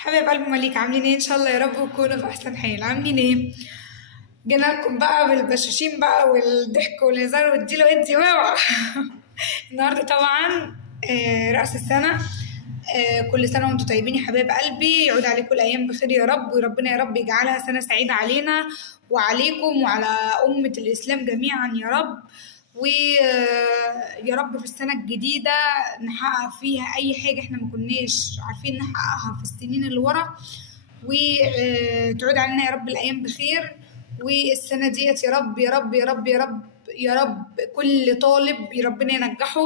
حبايب قلب مليك، عاملين ايه؟ ان شاء الله يا رب تكونوا في احسن حال. عاملين ايه؟ جينا لكم بقى بالبشاشين بقى والضحك والهزار والديله وادي واوعى. النهارده طبعا رأس السنة. كل سنة وانتم طيبين يا حبايب قلبي، يعود عليكم الأيام بخير يا رب، وربنا يا رب يجعلها سنة سعيدة علينا وعليكم وعلى أمة الإسلام جميعا يا رب. ويا رب في السنة الجديدة نحقق فيها أي حاجة احنا ما كناش عارفين نحققها في السنين اللي ورا، وتعود علينا يا رب الأيام بخير. والسنة ديت يا رب يا رب يا رب يا رب يا رب كل طالب ربنا ينجحه،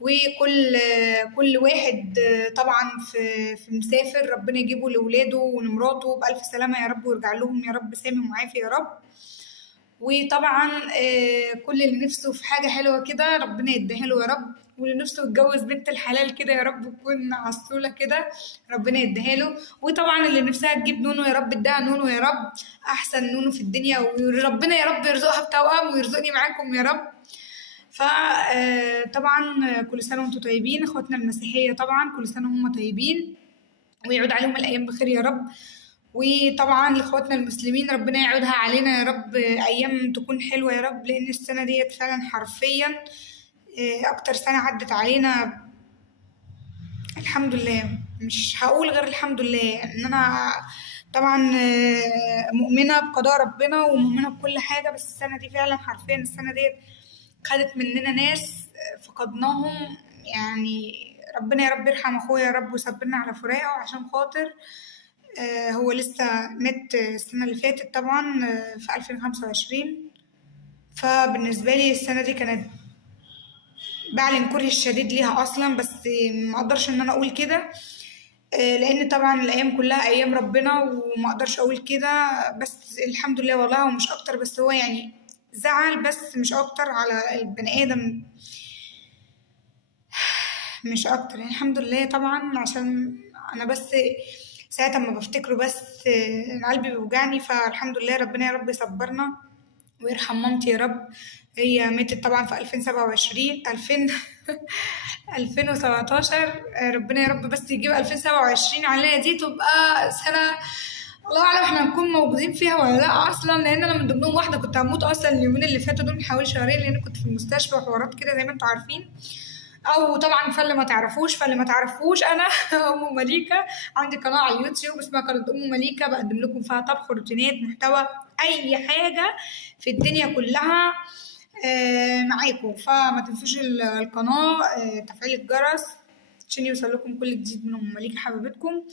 وكل واحد طبعا في مسافر ربنا يجيبه لولاده ولمراته بألف سلامة يا رب، ويرجع لهم يا رب سالم وعافية يا رب. وطبعا كل اللي نفسه في حاجة حلوة كده ربنا يديها له يا رب، واللي نفسه يتجوز بنت الحلال كده يا رب تكون عسولة كده ربنا يديها له. وطبعا اللي نفسها تجيب نونو يا رب اديها نونو يا رب، أحسن نونو في الدنيا، وربنا يا رب يرزقها بتوأم ويرزقني معاكم يا رب. فطبعا كل سنة وانتم طيبين، اخواتنا المسيحية طبعا كل سنة هم طيبين ويعود عليهم الأيام بخير يا رب. وطبعا لاخواتنا المسلمين ربنا يعودها علينا يا رب ايام تكون حلوه يا رب، لان السنه ديت فعلا حرفيا اكتر سنه عدت علينا. الحمد لله، مش هقول غير الحمد لله ان انا طبعا مؤمنه بقضاء ربنا ومؤمنه بكل حاجه، بس السنه دي فعلا حرفيا السنه ديت خدت مننا ناس فقدناهم يعني. ربنا يا رب يرحم اخويا يا رب ويصبرنا على فراقه، عشان خاطر هو لسه مات السنة اللي فاتت طبعا في 2025. فبالنسبة لي السنة دي كانت بعلن كرهي الشديد ليها أصلا، بس ما أقدرش إن أنا أقول كده لأن طبعا الأيام كلها أيام ربنا وما أقدرش أقول كده. بس الحمد لله والله، ومش أكتر، بس هو يعني زعل بس مش أكتر على البني آدم، مش أكتر يعني. الحمد لله طبعا، عشان أنا بس ساعة ما بفتكره بس قلبي بيوجعني. فالحمد لله ربنا يا رب يصبرنا ويرحم مامتي يا رب. هي ماتت طبعا في 2027 2017. ربنا يا رب بس يجيب 2027 علينا دي تبقى سنة الله أعلم احنا هنكون موجودين فيها ولا لأ أصلا، لأن أنا من ضمنهم واحدة كنت هموت أصلا اليومين اللي فاتوا دول من حوالي شهرين، لأن كنت في المستشفى وحوارات كده زي ما انتوا عارفين. او طبعا فاللي ما تعرفوش انا ام مليكه، عندي قناه على اليوتيوب اسمها قناه ام مليكه، بقدم لكم فيها طبخ، روتينات، محتوى، اي حاجه في الدنيا كلها معاكم. فما تنسوش القناه تفعيل الجرس عشان يوصل لكم كل جديد من ام مليكه حبيبتكم.